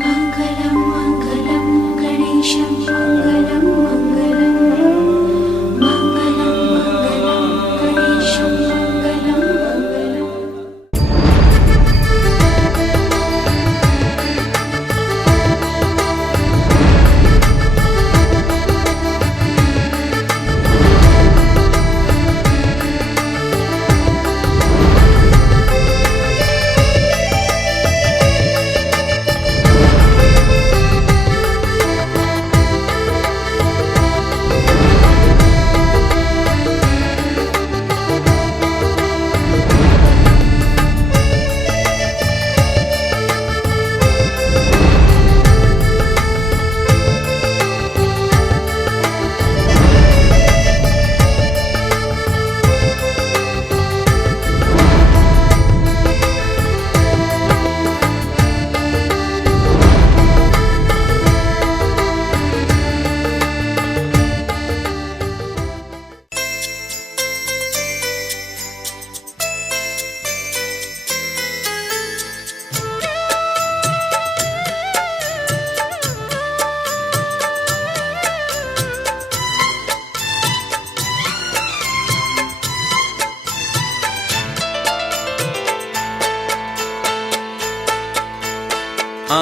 मङ्गलं मङ्गलं गणेशं मङ्गलं मङ्गलं मङ्गलं मङ्गलं गणेशं मङ्गलं मङ्गलम्।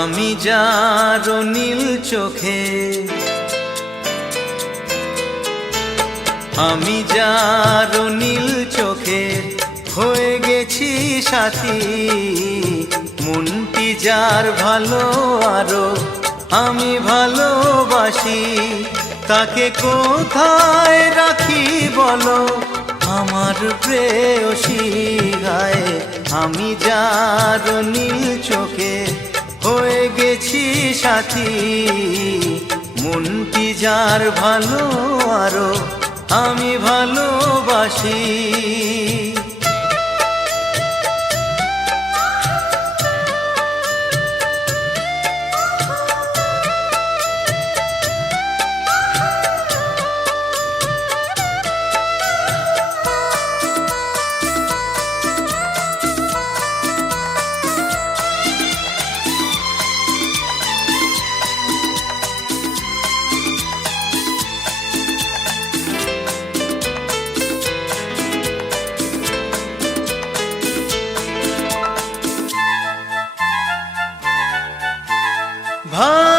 আমি যার নীল চোখে, আমি যার নীল চোখে হয়ে গেছি সাথী। মনটি যার ভালো আরো আমি ভালোবাসি, তাকে কোথায় রাখি বলো আমার প্রেয়সী গায়ে। আমি যার নীল চোখে হয়ে গেছি সাথী, মনটি যার ভালো আরো আমি ভালোবাসি।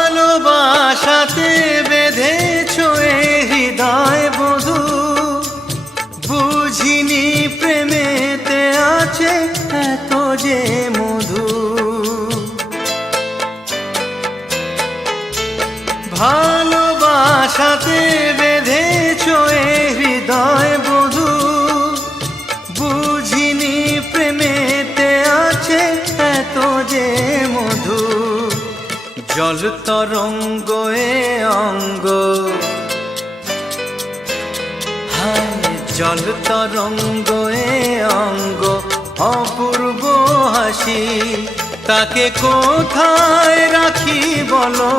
ভালোবাসাতে বেঁধেছ এ হৃদয় বধূ, বুঝিনি প্রেমেতে আছে এত যে মধু। ভালোবাসাতে বেঁধেছ এ হৃদয় বধূ, বুঝিনি প্রেমেতে আছে এত যে মধু। জল তরঙ্গ এ অঙ্গ, হায় জল তরঙ্গ এ অঙ্গ অপূর্ব হাসি। তাকে কোথায় রাখি বলো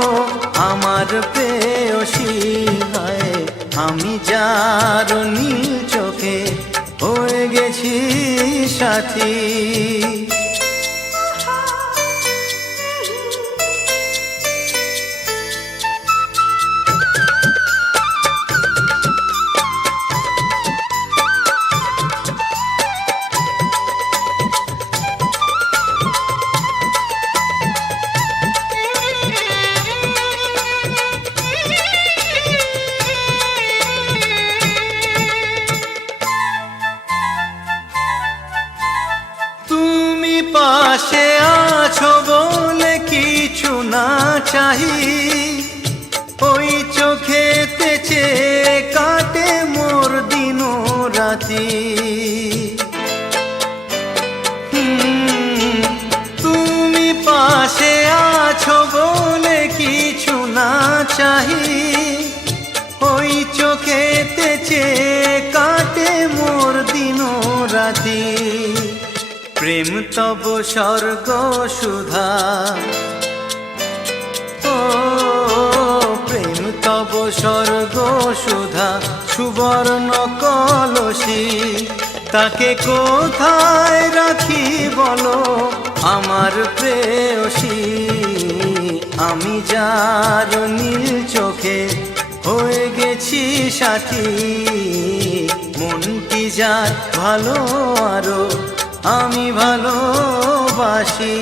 আমার প্রেয়সী গায়ে। আমি যার নীল চোখে হয়ে গেছি সাথী। পাশে আছো বলে কিছু না চাহি, ওই চোখেতে চেয়ে কাটে মোর দিন রাতি। তুমি পাশে আছো বলে কিছু না চাহি, ওই চোখেতে চেয়ে কাটে মোর দিন রাতি। প্রেম তব স্বর্গ সুধা, ও প্রেম তব স্বর্গ সুধা সুবর্ণ কলসী। তাকে কোথায় রাখি বলো আমার প্রেয়সী। আমি যার নীল চোখে হয়ে গেছি সাথী, মনটি যার ভালো আরো আমি ভালোবাসি।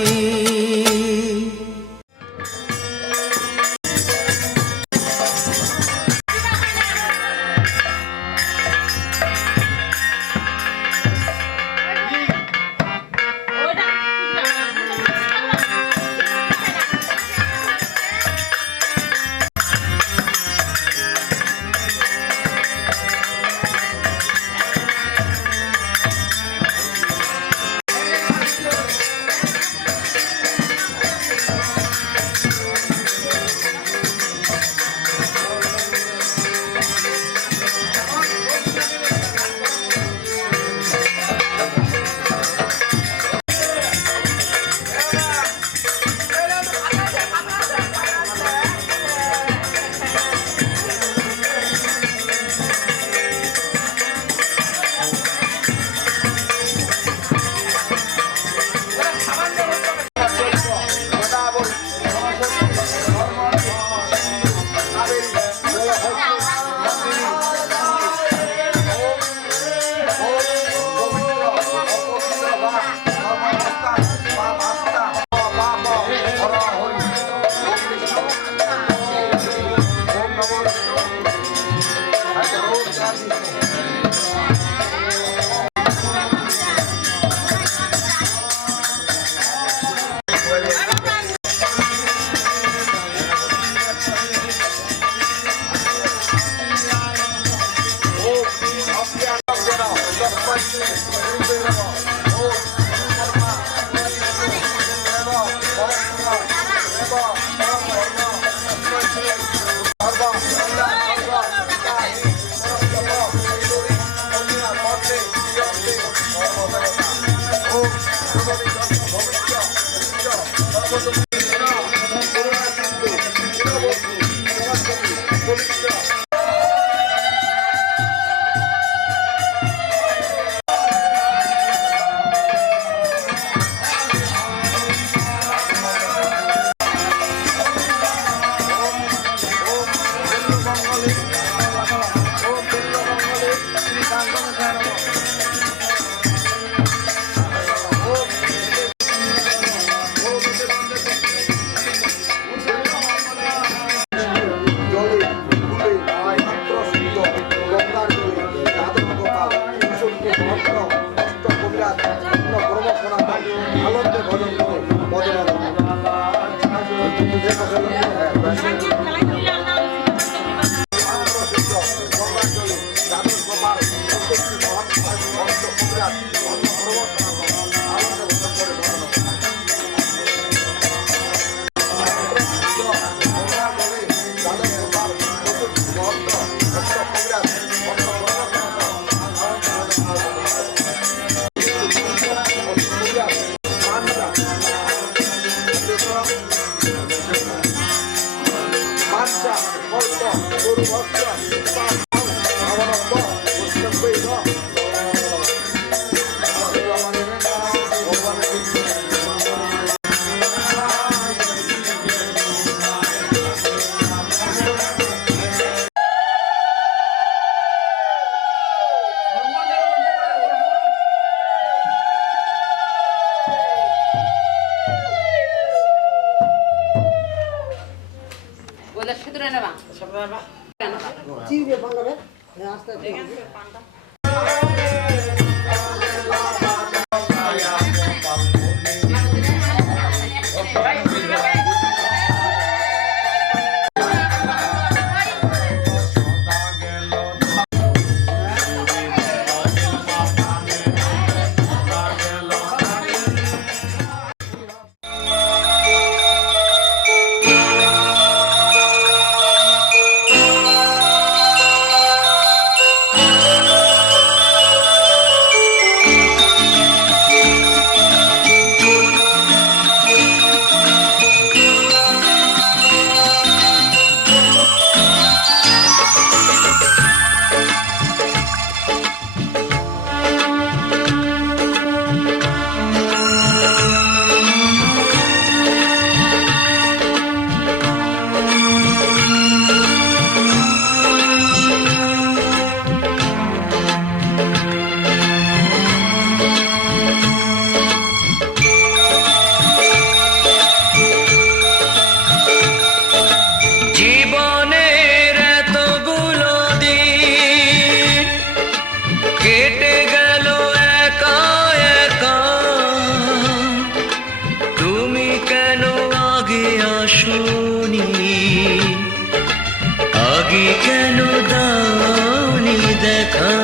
আগে কেন দাওনি দেখা,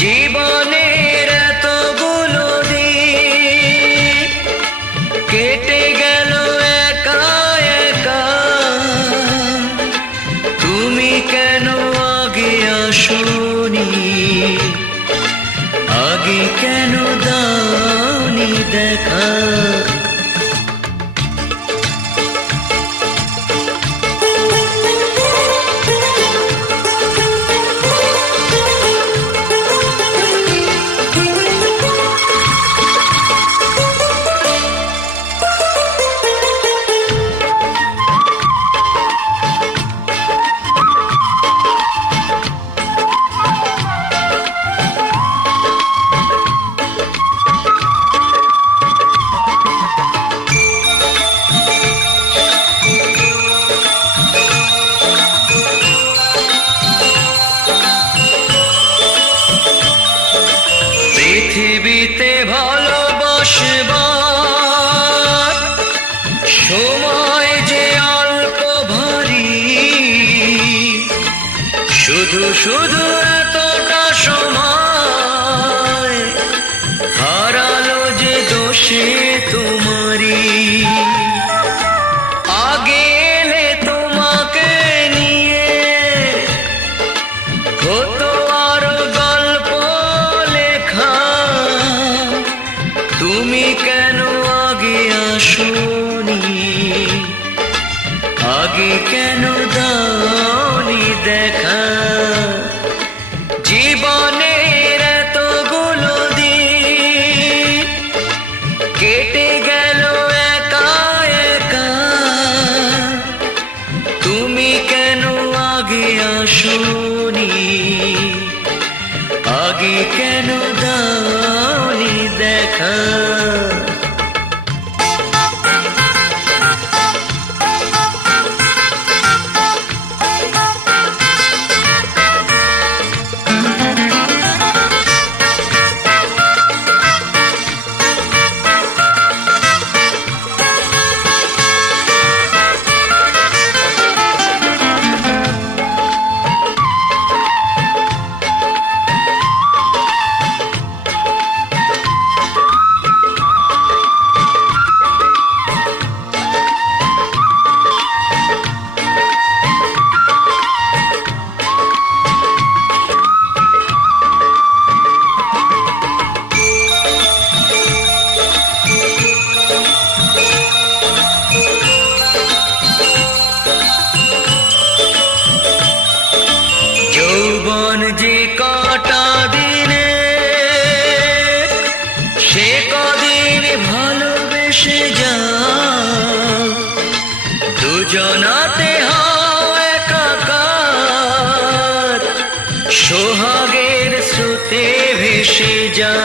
জীবনের এতগুলো দিন কেটে গেল একা একা, তুমি কেন আগে আসোনি, আগে কেন দাওনি দেখা। পৃথিবীতে ভালোবাসবার সময় যে অল্প ভারী, শুধু শুধু এতটা সময় হারালো যে দোষে তোমারি। আগে এলে তোমাকে নিয়ে হতো আরো গল্প লেখা, তুমি কেন আগে আসোনি, আগে কেন দাওনি দেখা। জীবনের এতগুলো দিন কেটে গেল একা একা, তুমি কেন আগে আসোনি, আগে কেন দাওনি দেখা। যৌবন যে কটা দিনে, সে কদিন ভালোবেসে যা, দুজনাতে হও একাকার, সোহাগের স্রোতে ভেসে যা।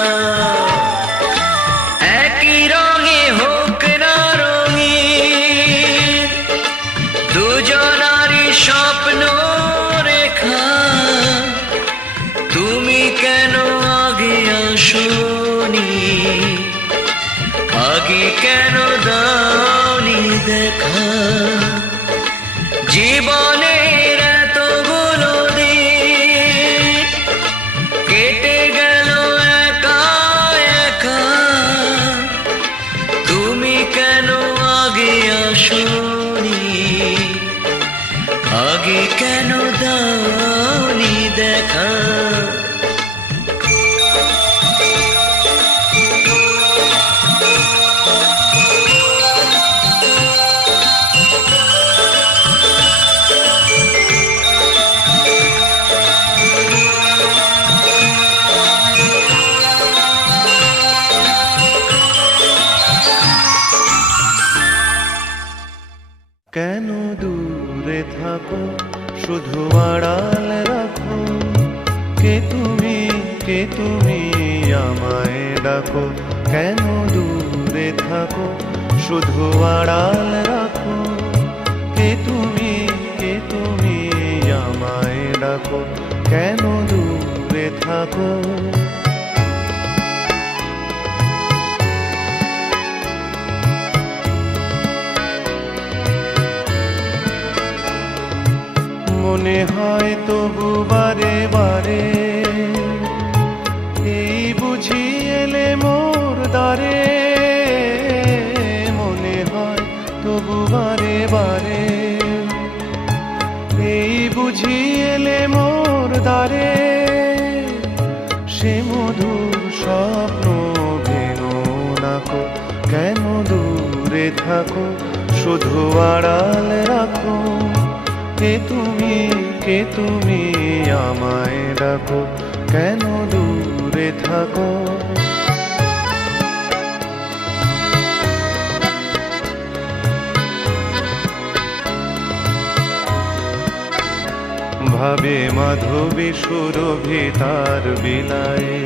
একই রঙে হোক না রঙিন, দুজনারই স্বপ্ন রেখা, তুমি কেন আগে আসোনি, আগে কেন দাওনি দেখা। জীবনের এতগুলো দিন কেটে গেল একা একা, তুমি কেন আগে আসোনি, আগে কেন দাওনি দেখা। কেন দূরে থাকো, শুধু আড়াল রাখো, কে তুমি আমায় ডাকো। কেন দূরে থাকো, শুধু আড়াল রাখো, কে তুমি আমায় ডাকো। কেন দূরে থাকো। মনে হয় তবু বারে বারে এই বুঝি এলে মোর দ্বারে, মনে হয় তবু বারে বারে এই বুঝি এলে মোর দ্বারে। সে মধুর স্বপ্ন ভেঙো নাকো, কেন দূরে থাকো, শুধু আড়াল রাখো। কে তুমি আমায় ডাকো, কেন দূরে থাকো। ভাবে মাধবী সুরভি তার বিলায়ে,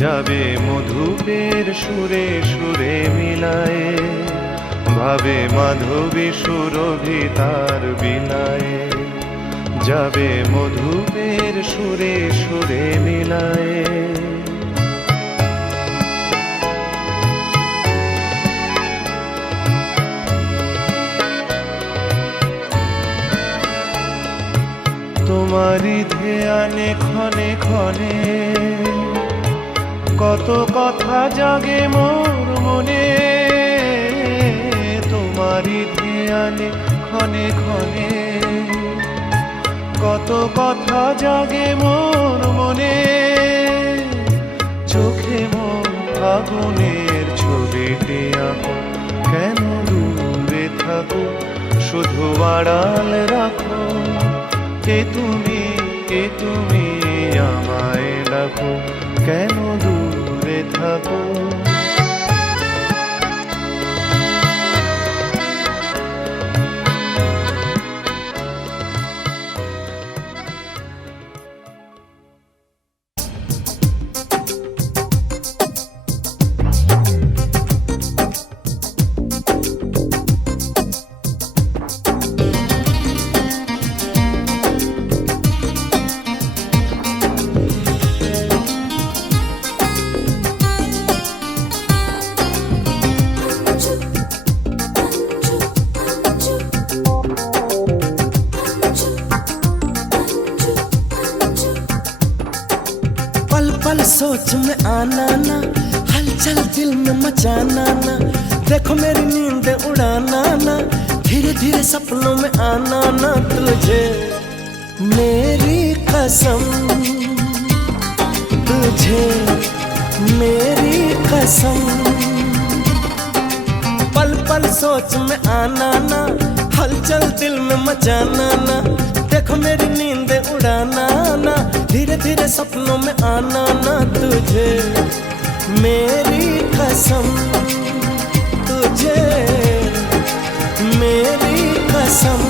যাবে মধুপের সুরে সুরে মিলায়ে। ভাবে মাধবী সুরভি তার বিলায়ে, যাবে মধুপের সুরে সুরে মিলায়ে। তোমারি ধ্যানে ক্ষণে ক্ষণে কত কথা জাগে মোর মনে। তোমারি ধ্যানে ক্ষণে ক্ষণে কত কথা জাগে মোর মনে। চোখে মোর আগুনের ছবিটি আঁকো, কেন দূরে থাকো, শুধু আড়াল রাখো। কে তুমি আমায় ডাকো, কেন দূরে থাকো। सोच में आना ना, हलचल दिल में मचाना ना। देखो मेरी नींद उड़ाना ना, धीरे धीरे सपनों में आना ना। तुझे मेरी कसम, तुझे मेरी कसम। पल पल सोच में आना ना, हलचल दिल में मचाना ना। देखो मेरी नींद उड़ाना ना, धीरे धीरे सपनों में आना ना। तुझे मेरी कसम, तुझे मेरी कसम।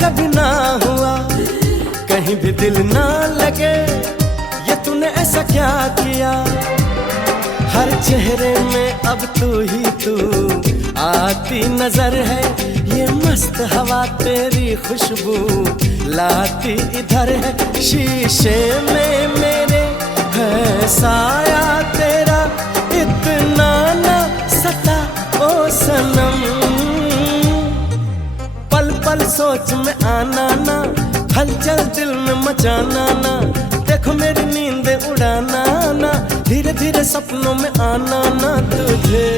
कभी ना हुआ, कहीं भी दिल ना लगे, ये तूने ऐसा क्या किया। हर चेहरे में अब तू ही तू आती नजर है। ये मस्त हवा तेरी खुशबू लाती इधर है। शीशे में मेरे है साया तेरा, इतना ना सता ओ सनम। पल पल सोच में आना ना, हलचल दिल में मचाना ना। देखो मेरी नींद उड़ाना ना, धीरे धीरे सपनों में आना ना। तुझे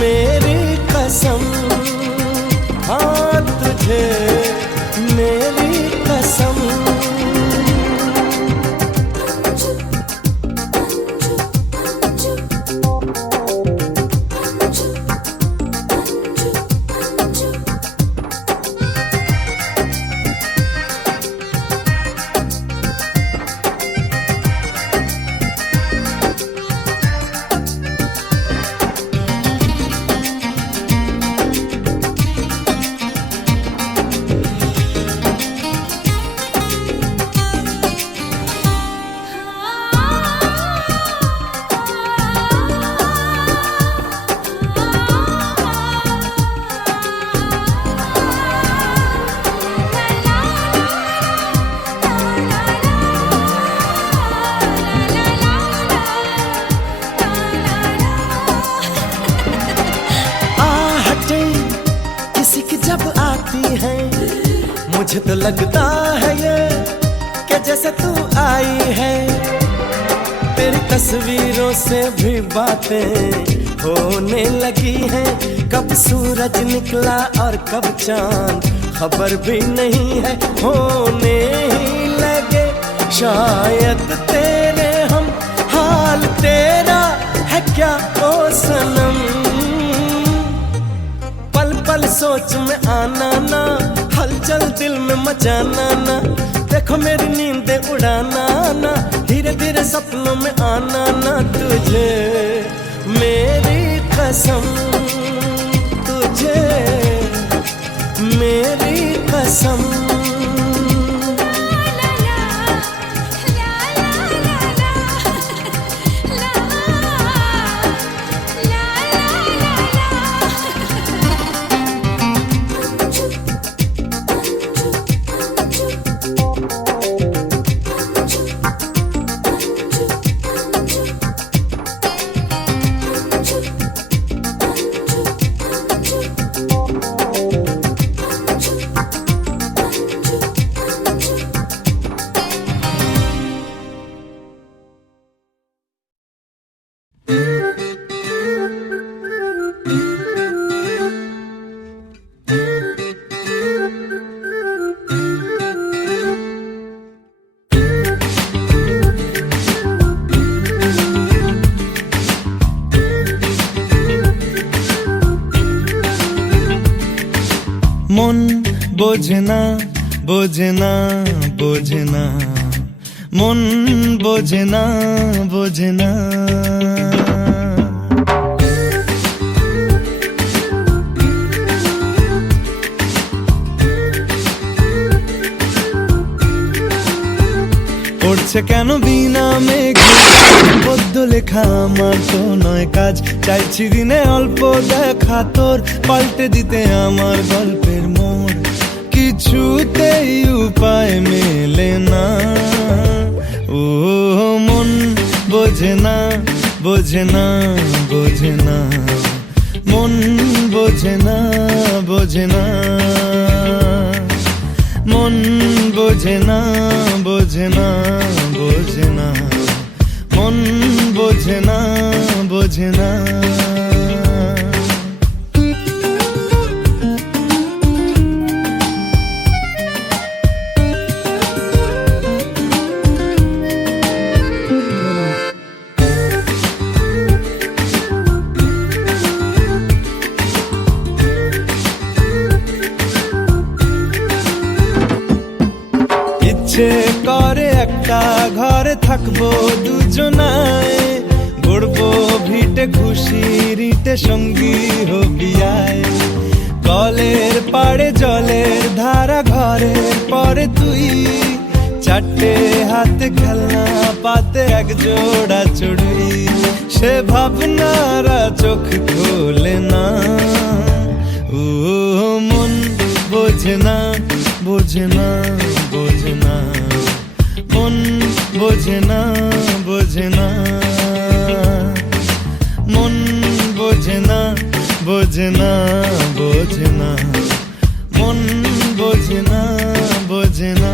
मेरी कसम, हाँ तुझे मेरी कसम। मुझे तो लगता है ये कि जैसे तू आई है, तेरी तस्वीरों से भी बातें होने लगी हैं। कब सूरज निकला और कब चांद खबर भी नहीं है, होने ही लगे शायद तेरे हम। हाल तेरा है क्या ओ सनम, पल पल सोच में आना ना, हलचल दिल में मचाना ना। देखो मेरी नींदें उड़ाना ना, धीरे धीरे सपनों में आना ना। तुझे मेरी कसम, तुझे मेरी कसम। মন বোঝে না, বোঝে না, বোঝে না, মন বোঝে না, বোঝে না। পড়ছে কেন বিনা মেঘে পদ্য লেখা, আমার তো নয় কাজ। চাইছি দিনে অল্প দেখা তোর, পাল্টে দিতে আমার গল্পের মোড়। কিছুতেই উপায় মেলে না, ও মন বোঝে না, বোঝে না, বোঝে না, মন বোঝে না, বোঝে না, মন বোঝে না, বোঝে না, বোঝে না, মন বোঝে না, বোঝে না। ইচ্ছে করে একটা ঘরে থাকবো দুজনায়, গড়বো ভিটে খুশির ইটে সঙ্গী হবি আয়। কলের পাড়ে জলের ধারা, ঘরের পরে তুই, চারটে হাতে খেলনা পাতে এক জোড়া চড়ুই। সে ভাবনারা চোখ খোলে না, ও মন বোঝে না, বোঝে না, বোঝে না, মন বোঝে না, বোঝে না, মন বোঝে না, বোঝে না, বোঝে না, মন বোঝে না, বোঝে না।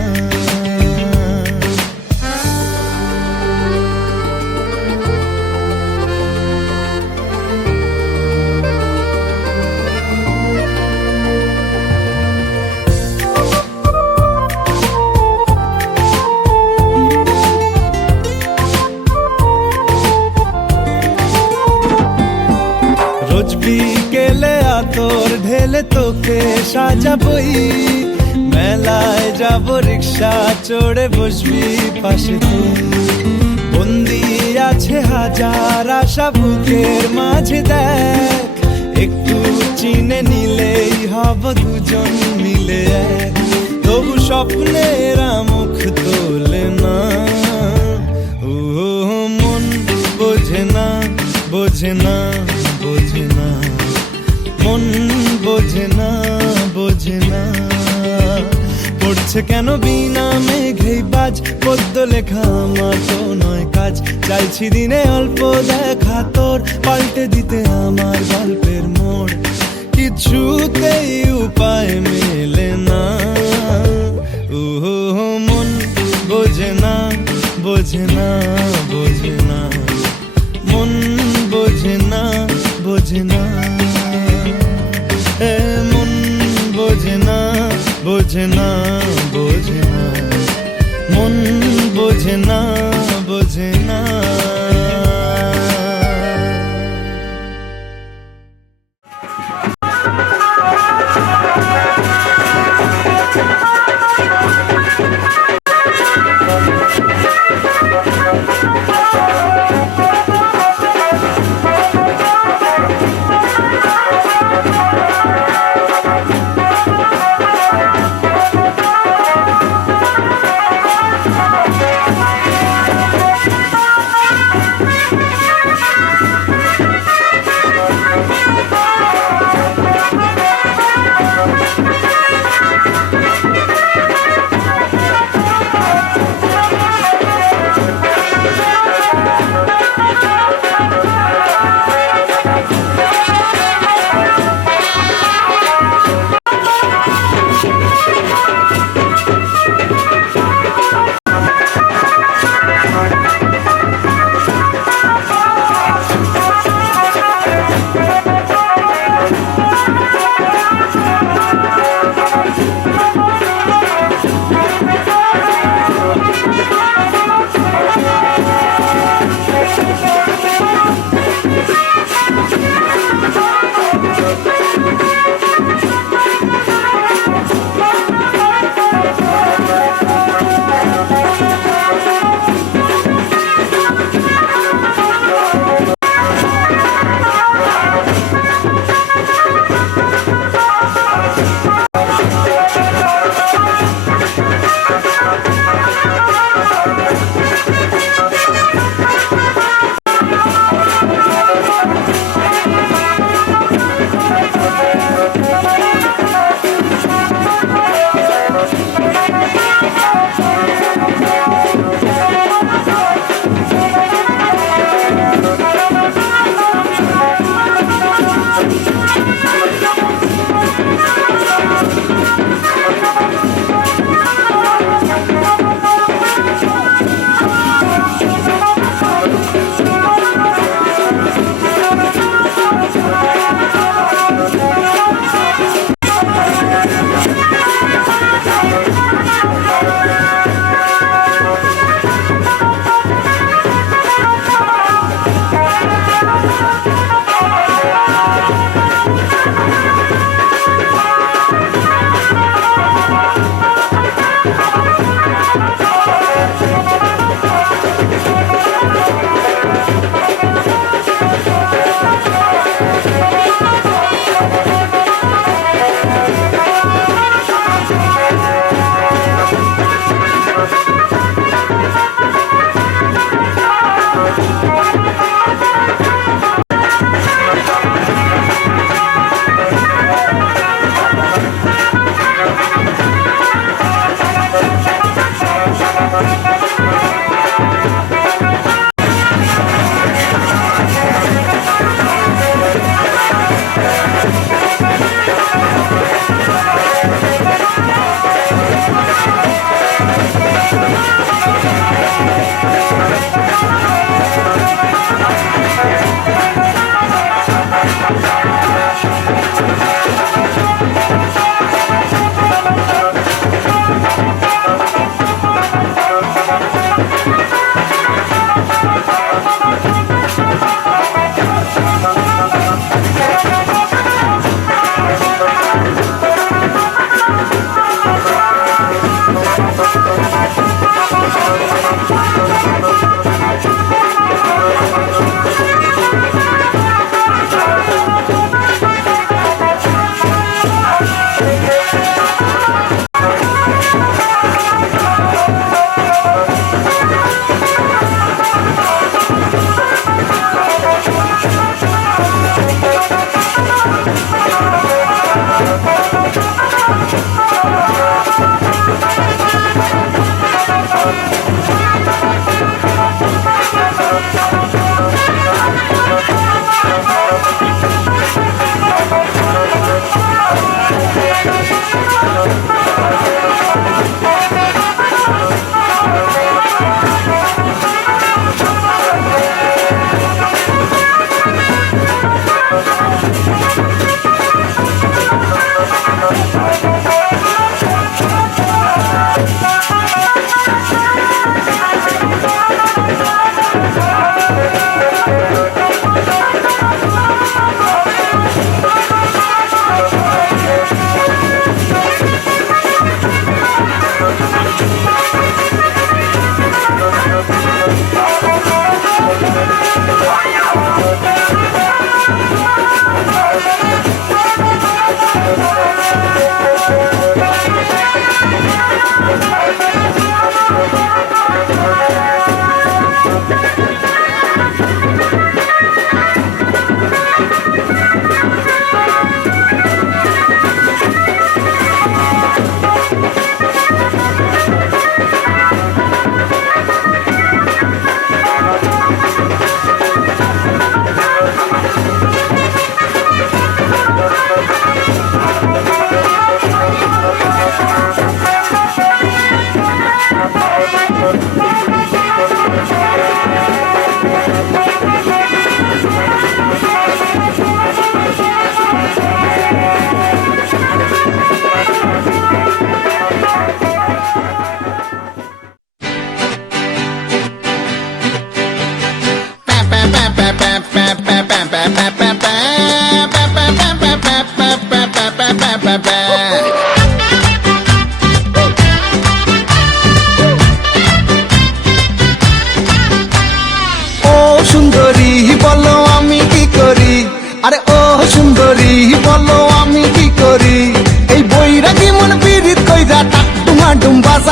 রোজ বিকেলে আতর ঢেলে তোকে সাজাবই, মেলায় যাব রিক্সা চড়ে বসবি পাশে তুই। বন্দি আছে হাজার আশা বুকের মাঝে, দেখ একটু চিনে নিলেই হব দুজন মিলে এক। তবু স্বপ্নের মুখ তোলে না, ও মন বোঝে না, বোঝে না, বোঝে না, মন বোঝে না, বোঝে না। পড়ছে কেন বিনা মেঘেই বাজ, পদ্য লেখা আমার তো নয় কাজ। চাইছি দিনে অল্প দেখা তোর, পাল্টে দিতে আমার গল্পের মোড়। কিছুতেই উপায় মেলে না। বোঝে না বোঝে না, মন বোঝে না বোঝে না।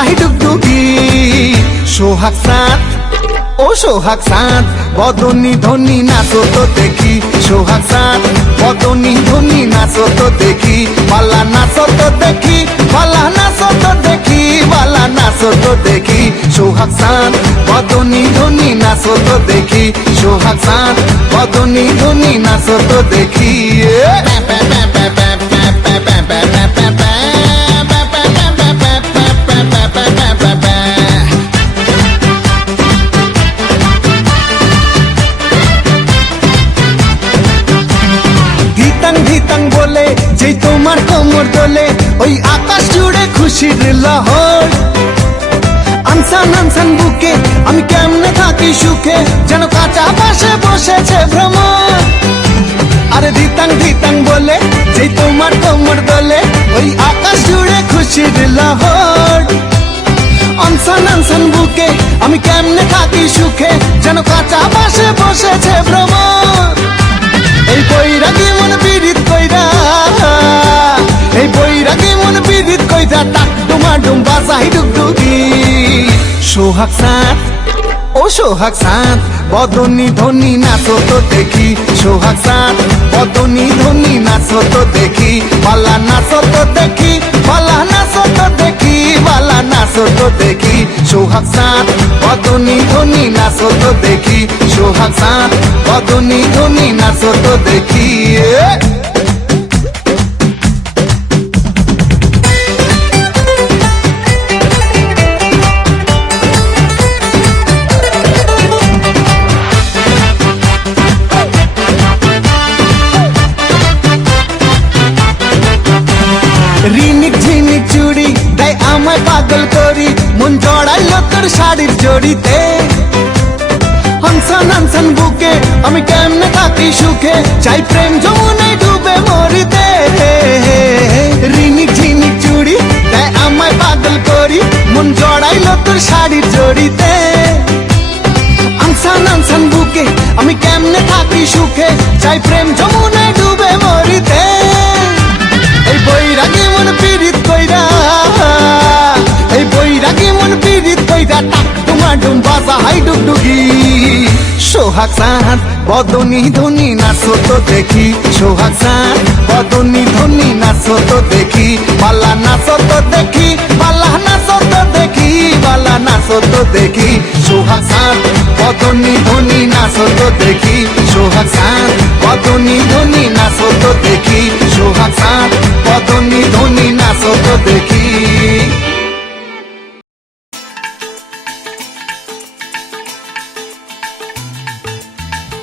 বাজাই ডুগডুগি। সোহাগ চাঁদ ও সোহাগ চাঁদ বদনী ধনী নাচো তো দেখি। সোহাগ চাঁদ বদনী ধনী নাচো তো দেখি। বালা নাচো তো দেখি, বালা নাচো তো দেখি, বালা নাচো তো দেখি। সোহাগ চাঁদ বদনী ধনী নাচো তো দেখি। সোহাগ চাঁদ বদনী ধনী নাচো তো দেখি। ধিতাং বলে যেই তোমার কোমর দোলে, ওই আকাশ জুড়ে খুশির লহর। আনসান আনসান বুকে আমি কেমনে থাকি সুখে, যেন কাঁচা পাশে বসেছে ভ্রমর। আরে ধিতাং বলে যেই তোমার কোমর দোলে, ওই আকাশ জুড়ে খুশির লহর। আনসান আনসান বুকে আমি কেমনে থাকি সুখে, যেন কাঁচা পাশে বসেছে ভ্রমর। এই বৈরাগী মন পীড়িত কইরা, এই বৈরাগী মন পীড়িত কইরা টাক ডুমা ডুম বাজাই ডুগডুগি। সোহাগ চাঁদ ও সোহাগ চাঁদ বদনী ধনী নাচো তো দেখি। সোহাগ চাঁদ বদনী ধনী নাচো তো দেখি। বালা নাচো তো দেখি, বালা নাচো তো দেখি, বালা নাচো তো দেখি। সোহাগ চাঁদ বদনী ধনী নাচো তো দেখি। সোহাগ চাঁদ বদনী ধনী নাচো তো দেখি। রিনিক ঝিনিক চুড়ি তাই আমায় পাগল করি, মন জড়াইল তোর শাড়ির জড়িতে। হানসান হানসান বুকে আমি কেমনে থাকি সুখে, চাই প্রেম যমুনায় ডুবে মরিতে। রিনিক ঝিনিক চুড়ি তাই আমায় পাগল করি, মন জড়াইল তোর শাড়ির জড়িতে। হানসান হানসান বুকে আমি কেমনে থাকি সুখে, চাই প্রেম যমুনায় ডুবে মরিতে। এই বৈরাগী মন পীড়িত কইরা, এই বৈরাগী মন পীড়িত কইরা টাক ডুমা ডুম বাজাই ডুগডুগি। সোহাগ চাঁদ বদনী ধনী নাচো তো দেখি। সোহাগ চাঁদ বদনী ধনী নাচো তো দেখি। বালা নাচো তো দেখি, বালা নাচো তো দেখি, বালা নাচো তো দেখি। সোহাগ চাঁদ বদনী ধনী নাচো তো দেখি। সোহাগ চাঁদ বদনী ধনী নাচো তো দেখি। সোহাগ চাঁদ বদনী ধনী নাচো তো দেখি।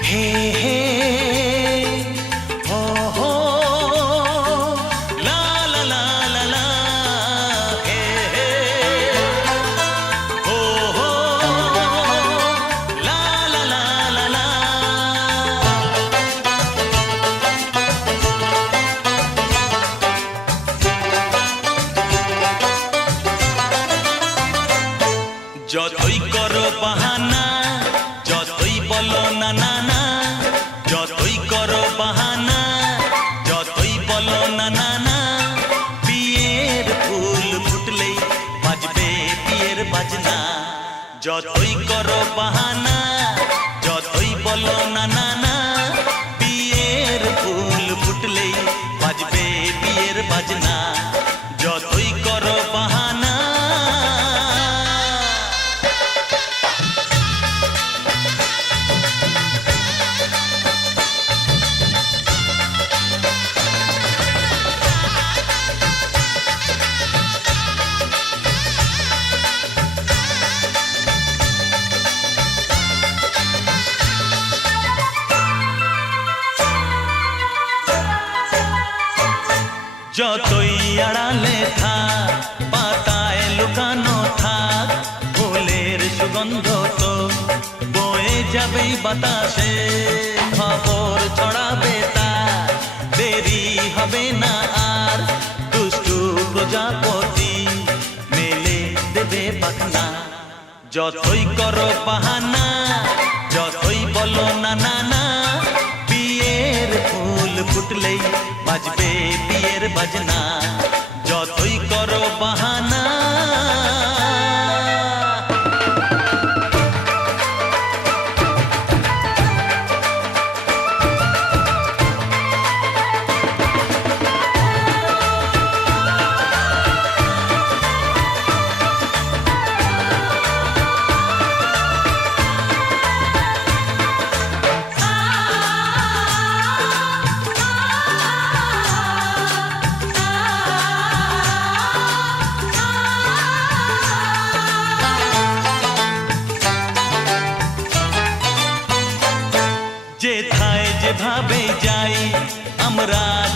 হে হে হো হো লা লা লা লা লা হে হে হো হো লা লা লা লা লা। যতই করো বাহানা, যতই বলো না না না, যতই করো বাহানা, যতই বলো না না না, বিয়ের ফুল ফুটলেই বাজবে বিয়ের বাজনা। যতই করো বাহানা, যতই বলো না না না, বিয়ের ফুল ফুটলেই বাজবে বিয়ের বাজনা। যতই করো বাহানা। যতই আড়ালে থাক, পাতায় লুকানো থাক, ফুলের সুগন্ধ তো বয়ে যাবেই বাতাসে। খবর ছড়াবে তার, দেরি হবে না আর, দুষ্টু প্রজাপতি মেলে দেবে পাখনা। যতই করো বাহানা, যতই বলো না না না, বিয়ের ফুল ফুটলেই বাজবে বিয়ের বাজনা। যতই করো বাহানা।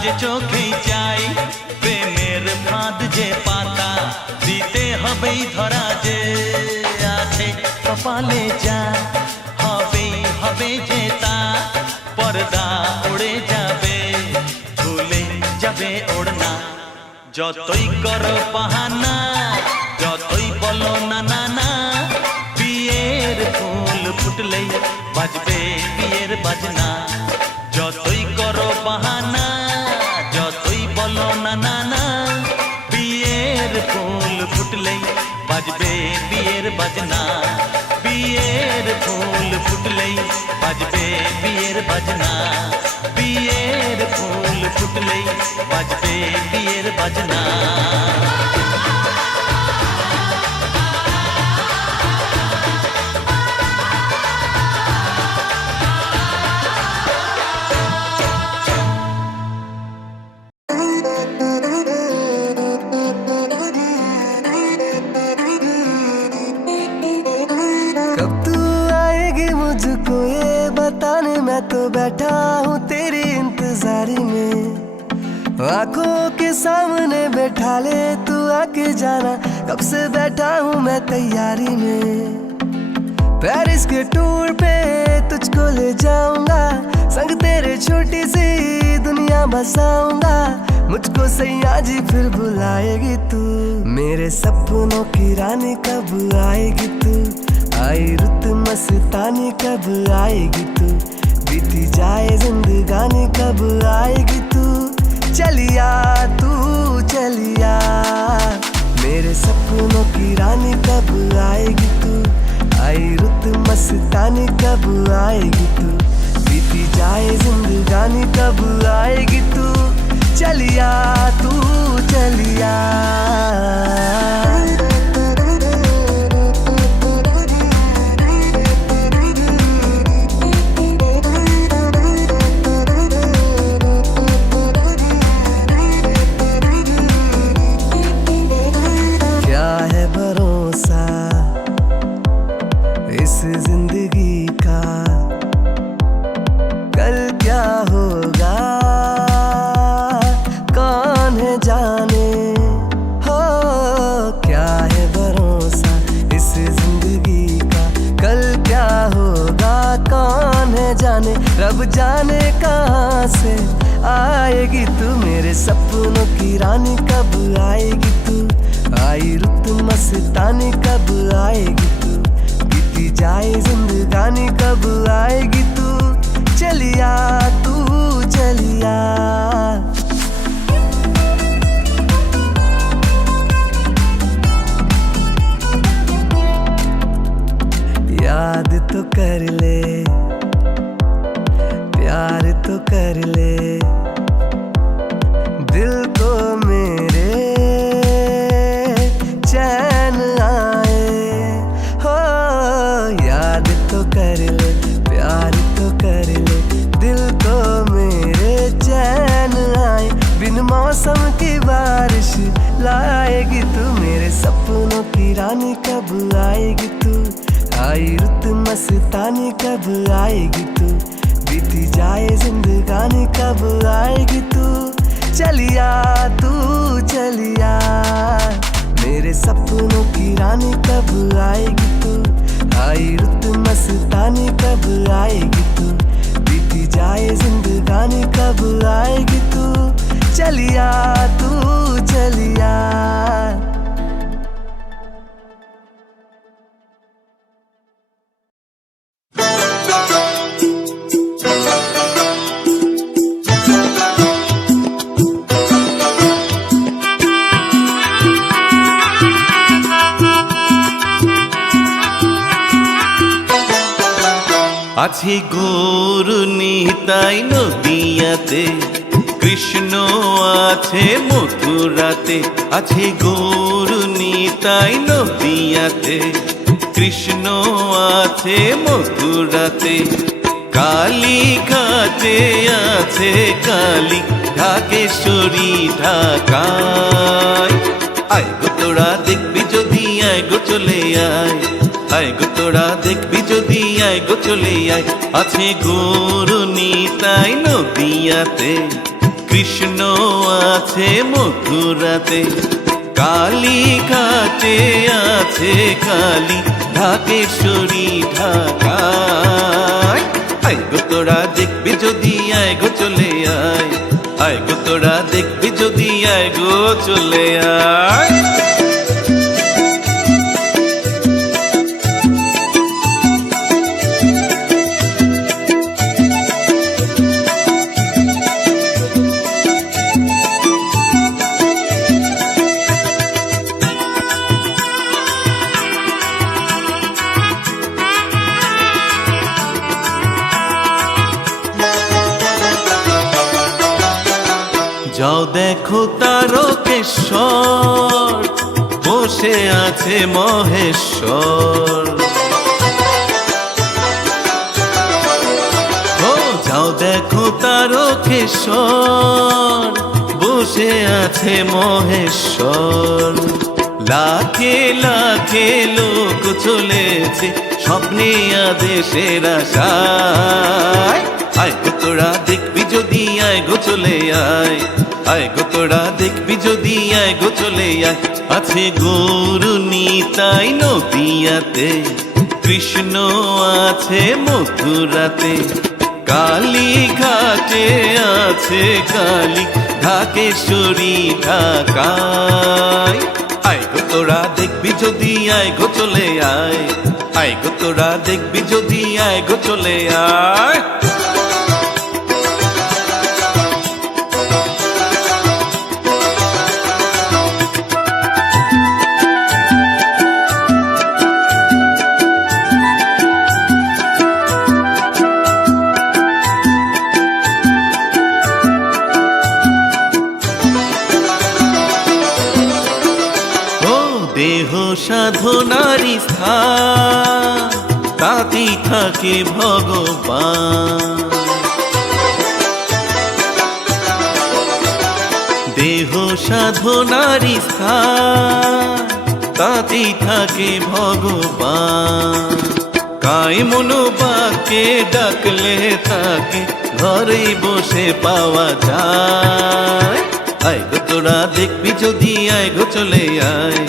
যে চোখেই চাই প্রেমের ফাঁদ যে পাতা দিতে হবেই ধরা যে আছে কপালে যা হবেই হবে যে তা পর্দা উড়ে যাবে ভুলে যাবে ওড়না যতই করো বাহানা যতই বলো না না না বিয়ের ফুল ফুটলেই বাজবে বিয়ের বাজনা যতই করো বাহানা যতই বলো না না না বিয়ের ফুল ফুটলেই বাজবে বিয়ের বাজনা বিয়ের ফুল ফুটলেই বাজবে বিয়ের বাজনা বিয়ের ফুল ফুটলেই বাজবে বিয়ের বাজনা कब तू आएगी मुझको ये बताने मैं तो बैठा हूँ तेरी इंतजारी में आंखों के सामने बैठा ले तू आके जाना कब से बैठा हूँ मैं तैयारी में पेरिस के टूर पे तुझको ले जाऊंगा संग तेरे छोटी सी दुनिया बसाऊंगा मुझको सैया जी फिर बुलाएगी तू मेरे सपनों की रानी कब आएगी तू आई रुत मस्तानी कब आएगी तू बीती जाए जिंदगानी कब आएगी तू चलिया तू चलिया मेरे सपनों की रानी कब आएगी तू आई रुत मस्तानी कब आएगी तू बीती जाए जिंदगानी कब आएगी तू चलिया तू चलिया क्या है भरोसा इस जिंदगी का कल क्या होगा कौन है जाने हो क्या है भरोसा इस जिंदगी का कल क्या होगा कौन है जाने रब जाने कहाँ से आएगी तू मेरे सपनों की रानी कब आएगी तू आई रुत मस्तानी कब आएगी तू बीती जाए जिंदगानी कब आएगी तू चलिया तू चलिया याद तो कर ले प्यार तो कर ले दिल को मेरे चैन आए हो याद तो कर ले प्यार तो कर ले दिल को मेरे चैन आए बिन मौसम की बारिश लाएगी तू मेरे सपनों की रानी कब आएगी तू आई रुत मस्तानी कब आएगी तू बीती जाए जिंदगानी कब आएगी तू चलिया तू चलिया मेरे सपनों की रानी कब आएगी तू आई रुत मस्तानी कब आएगी तू बीती जाए जिंदगानी कब आएगी तू चलिया तू चलिया আছে গরু নিতাই নদিয়াতে কৃষ্ণ আছে মথুরাতে আছে গরু নিতাই নদিয়াতে কৃষ্ণ আছে মথুরাতে কালী ঘাটে আছে কালী ঢাকেশ্বরী ঢাকায় আয় গো তোরা দেখবি যদি আয় গো চলে আয় আয় গো তোরা দেখবি যদি আয় গো চলে আয় আছে গরু নিতাই নদিয়াতে কৃষ্ণ আছে মথুরাতে, কালী ঘাটে আছে কালী, ঢাকেশ্বরী ঢাকায়। আয় গো তোরা দেখবি যদি, আয় গো চলে আয়, আয় গো তোরা দেখবি যদি, আয় গো চলে আয়। যাও দেখো তারকেশ্বর, বসে আছে মহেশ্বর। ও যাও দেখো তারকেশ্বর, বসে আছে মহেশ্বর। লাখে লাখে লোক চলেছে স্বপ্নে আদেশের আশায়। আয় গো তোরা দেখবি যদি, আয় গো চলে আয়, আয় গো তোরা দেখবি যদি, আয় গো চলে আয়। আছে গরু নিতাই নদিয়াতে, কৃষ্ণ আছে মথুরাতে, কালী ঘাটে আছে কালী, ঢাকেশ্বরী ঢাকায়। আয় গো তোরা দেখবি যদি, আয় গো চলে আয়, আয় গো তোরা দেখবি যদি, আয় গো চলে আয়। দেহ সাধনারি স্থান, তাতেই থাকে ভগবান। দেহ সাধনারি স্থান, তাতেই থাকে ভগবান। কায় মনোবাক্যে ডাকলে তাকে ঘরে বসে পাওয়া যায়। আয় গো তোরা দেখবি যদি, আয় গো চলে আয়,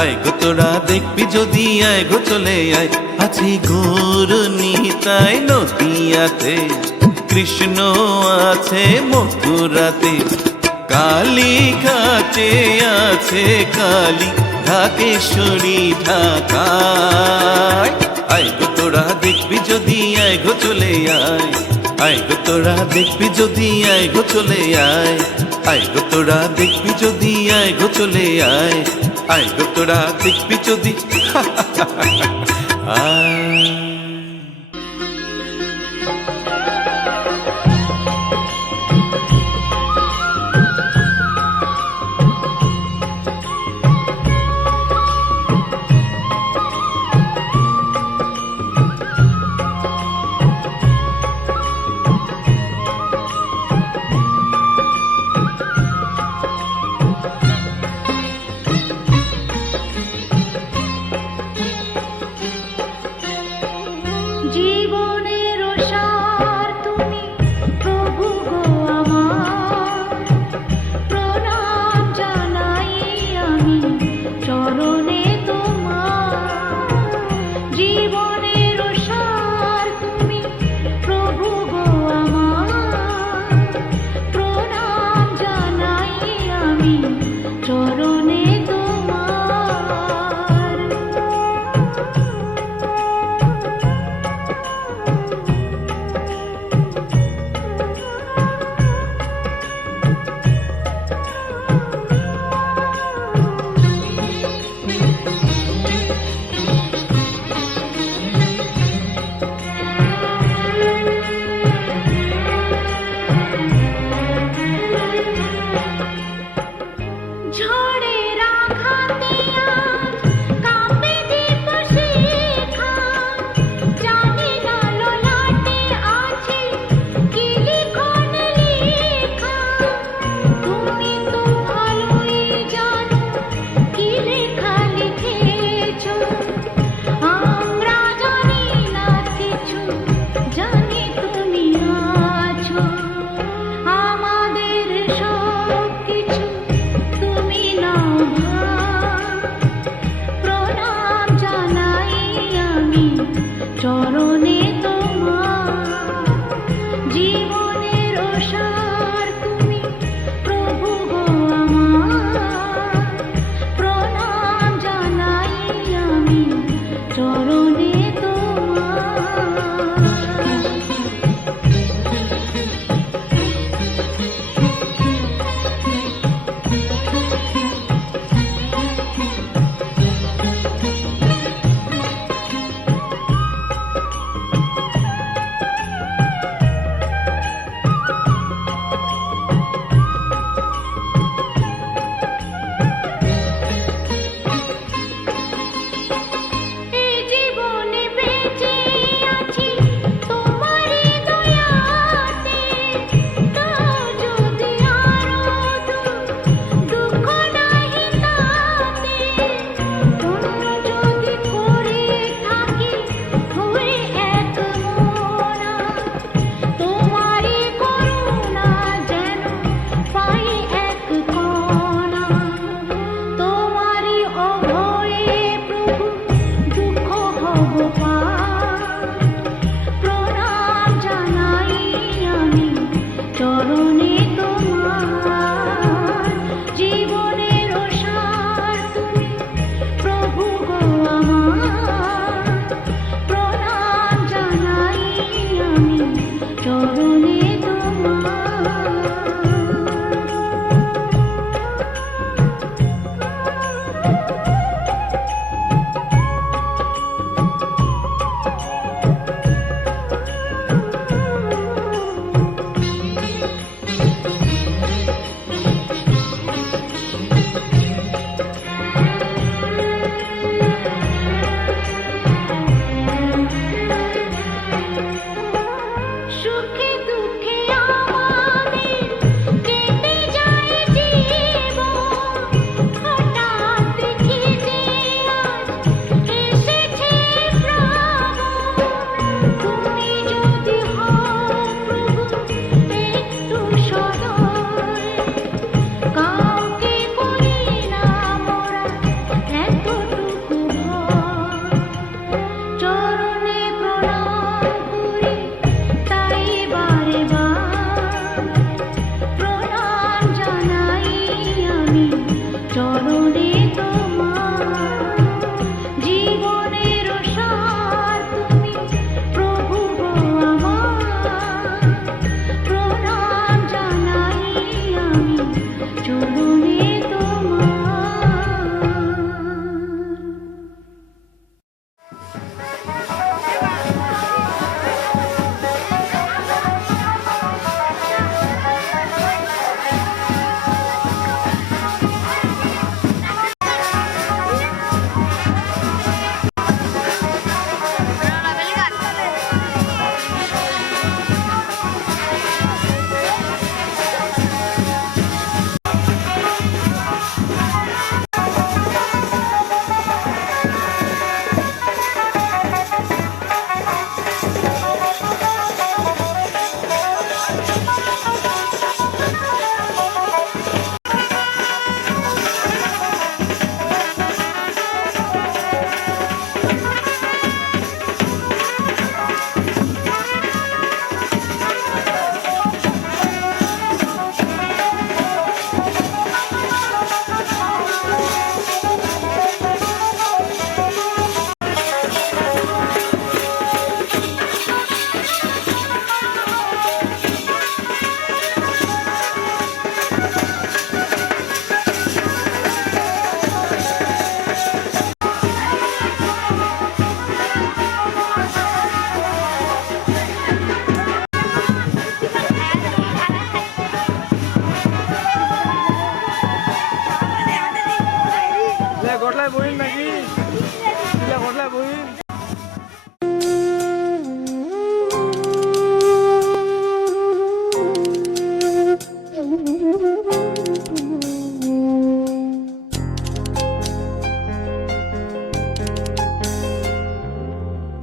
আয় গো তোরা দেখবি যদি, আয় গো চলে আয়। আছে গরু নিতাই নদিয়াতে, কৃষ্ণ আছে মথুরাতে, কালী ঘাটে আছে কালী, ঢাকেশ্বরী ঢাকায়। আয় গো তোরা দেখবি যদি, আয় গো চলে আয়, আয় গো তোরা দেখবি যদি, আয় গো চলে আয়, আয় গো তোরা দেখবি যদি, আয় গো চলে আয়, আয় গো তোরা দেখবি যদি। আয়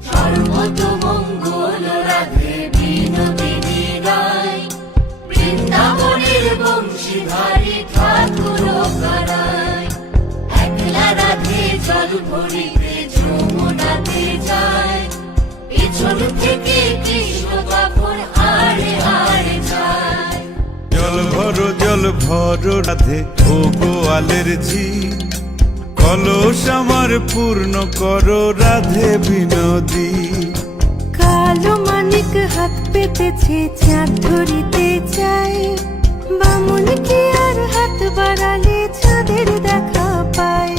সর্বতমঙ্গল রাধে বিনোদিনী গায়, বৃন্দাবনের বংশীধারী ঠাকুর কারায়। একলা রাধে জল ভরিতে যমুনাতে যায়, পিছন থেকে কৃষ্ণ তখন আড়ে আড়ে যায়। জল ভরো রাধে ও গোয়ালের ঝি, কলস আমার পূর্ণ করো রাধে বিনোদী। কালো মানিক হাত পেতেছে চাঁদ ধরিতে চায়, বামুন কি আর হাত বাড়ালে চাঁদের দেখা পায়।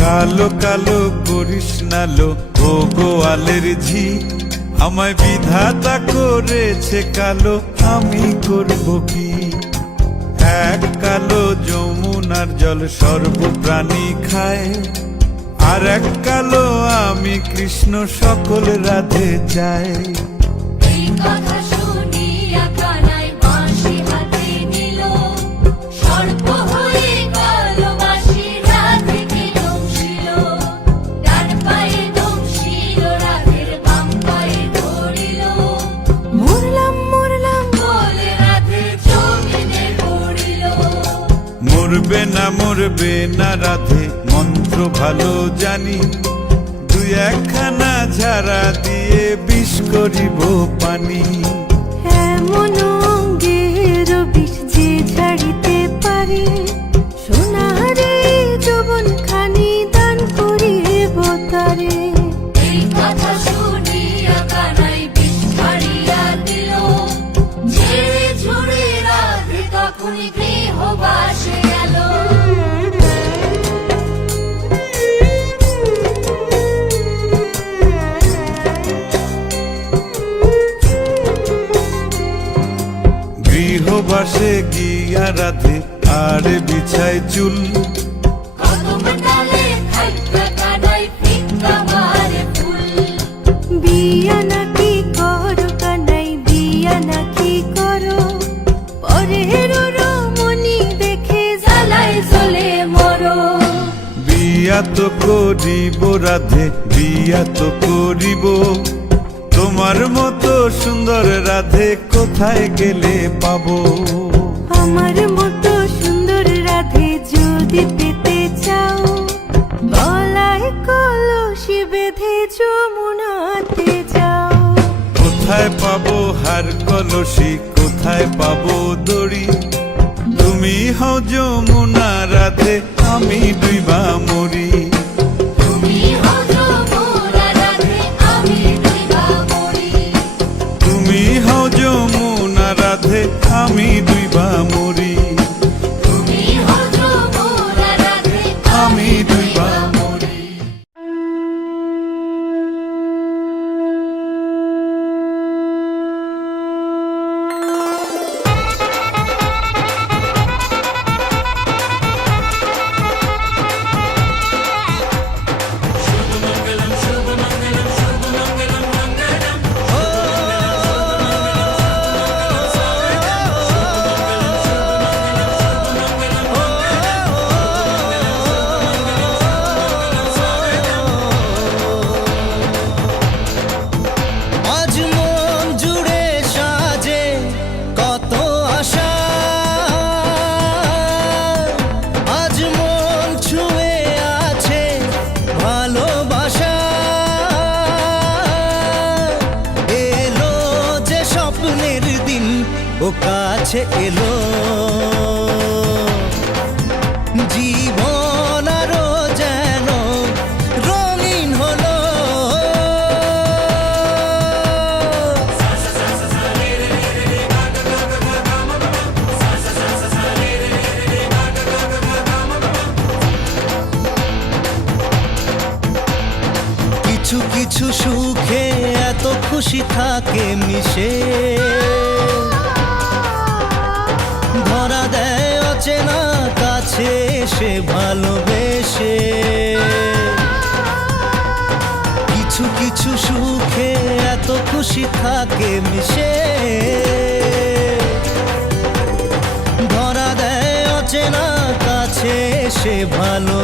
কালো কালো করিস নালো ও গোয়ালের ঝি, আমায় বিধাতা করেছে কালো, আমি করব কি? এক কালো যমুনার জল সর্বপ্রাণী খায়, আর এক কালো আমি কৃষ্ণ সকল রাধে চাই। এই কথা শুনিয়া কানাই বাঁশি হাতে নিল, সর্প হয়ে কালো বাঁশি রাধেকে দংশিল। ডান পায়ে দংশিল রাধের, বাম পায়ে ধরিল, মরলাম মরলাম বলে রাধে জমিনে পড়িল। মরবে না রাধে মন্ত্র ভালো জানি, দুই একখানা ঝাড়া দিয়ে বিষ করিব পানি। এমন অঙ্গের বিষ যে ছাড়িতে পারে, সোনারে যৌবন খানি দান করিব তারে। এই কথা শুনিয়া কানাই বিষ ছাড়িয়া দিল, ঝেড়ে ঝুড়ে রাধে তখনই গৃহবাসে গেল। গৃহবাসে গিয়া রাধে আর বিছায় চুল, কদম ডালে থাইকা কানাই ফিক্কা মারে ফুল। বিয়া নাকি করো কানাই, বিয়া নাকি করো, পরের রমণী দেখে জ্বালায় জ্বলে মরো। বিয়া তো করিব রাধে, বিয়া তো করিব, তোমার মতো সুন্দর রাধে কোথায় গেলে পাবো? আমার মতো সুন্দর রাধে যদি পেতে চাও, গলায় কলসি বেঁধে যমুনাতে যাও। কোথায় পাবো হার কলসি, কোথায় পাবো দড়ি? তুমি হও যমুনা রাধে, আমি ডুইবা মরি। তুমি হও যমুনা রাধে, আমি ডুইবা মরি। তুমি হও যমুনা রাধে, আমি ডুইবা মরি। তুমি হও যমুনা রাধে, আমি ডুইবা মরি। আজ মন জুড়ে সাজে কত আশা, আজ মন ছুঁয়ে আছে ভালোবাসা। এলো যে স্বপ্নের দিন, ও কাছে এলো, জীবন আরো যেন রঙিন হলো। কিছু কিছু সুখে এত খুশি থাকে মিশে, ধরা দেয় অচেনা কাছে এসে ভালোবেসে। থাকে মিশে, ধরা দেয় অচেনা কাছে সে ভালো